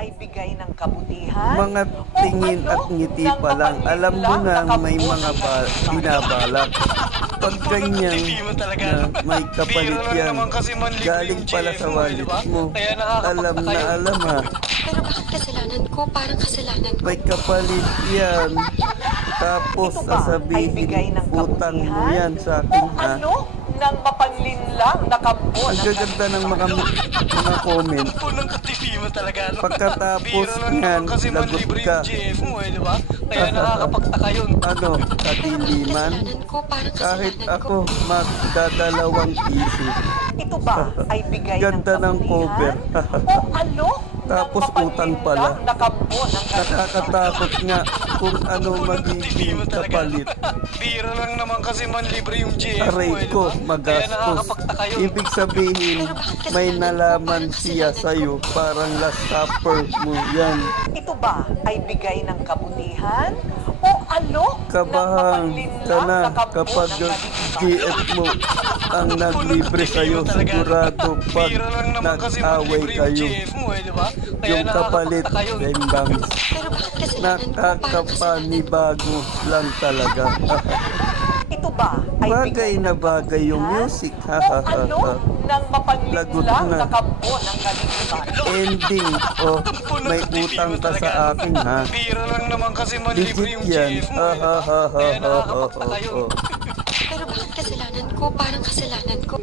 ay bigay ng kabutihan? Mga tingin at ngiti pa lang, alam mo na may mga binabalak. Pag ganyan na may kapalit yan, galing pala sa wallet mo. Alam na alam ha, Pero bakit kasalanan ko? Parang kasalanan ko. may kapalit yan. Tapos Ito ba ay sasabihin, bigay ng utang mo kabutihan? yan sa O akin ha. ano ng mapanlinlang na kampo Ang ng gaganda ng mga comment. Punong ka-TV mo talaga, no? Pagkatapos Biro lang niyan, naman kasi lagot manlibre ka. yung GF mo, eh, di ba? Kaya nakakapagtaka yun. Ano, kadiliman? Kasalanan ko, parang Kahit kasalanan ako ko. magdadalawang isip. Ito ba ay bigay Ganda ng ng cover. kabutihan? O ano Tapos ng utang pala. mapanlinlang na kampo ng Nakakatakot nga kung ano Punong ka-TV magiging mo talaga, no? kapalit. Biro lang naman kasi manlibre yung GF mo, Aray eh, di ko, ba? Kaya magastos. nakakapagtaka yun. Ibig sabihin, may nalaman siya sa'yo. Parang last supper mo yan. Ito ba ay bigay ng kabutihan? O ano Kabahan ka na kapag GF mo ang naglibre sa'yo. Sigurado pag Biro lang naman kasi nag-away manlibre yung kayo. GF mo, eh, di ba? Kaya Yung kapalit, nakakapagtaka yun. bembang. Pero bakit kasalanan ko? Parang kasalanan ko. Nakakapanibago lang talaga. Ito ba ay Bagay bigay na ng bagay yung kabutihan? music. O ano ng Lagot mapanlinlang na. na kampo ng kalikutan? Ending, oh, Punong may ka-TV utang mo ka talaga, sa no? akin ha. Biro lang naman kasi manlibre Legit yung yan. GF mo, eh, di ba? Kaya nakakapagtaka yun. Pero bakit kasalanan ko? Parang kasalanan ko.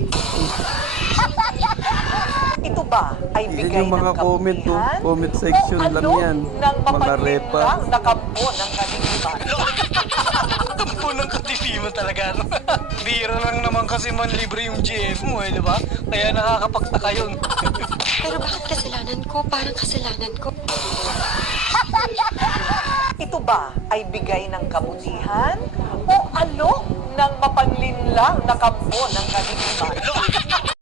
Ito ba ay Yan bigay yung mga ng comment, oh. kabutihan? Comment section O lang ano yan. ng Mga repa. mapanlinlang na kampo ng kalikutan? Punong ka-TV mo talaga, no? Biro lang naman kasi manlibre yung GF mo, eh, di ba? Kaya nakakapagtaka yun. Pero bakit kasalanan ko? Parang kasalanan ko. Ito ba ay bigay ng kabutihan? O ano ng mapanlinlang na kampo ng kalikutan?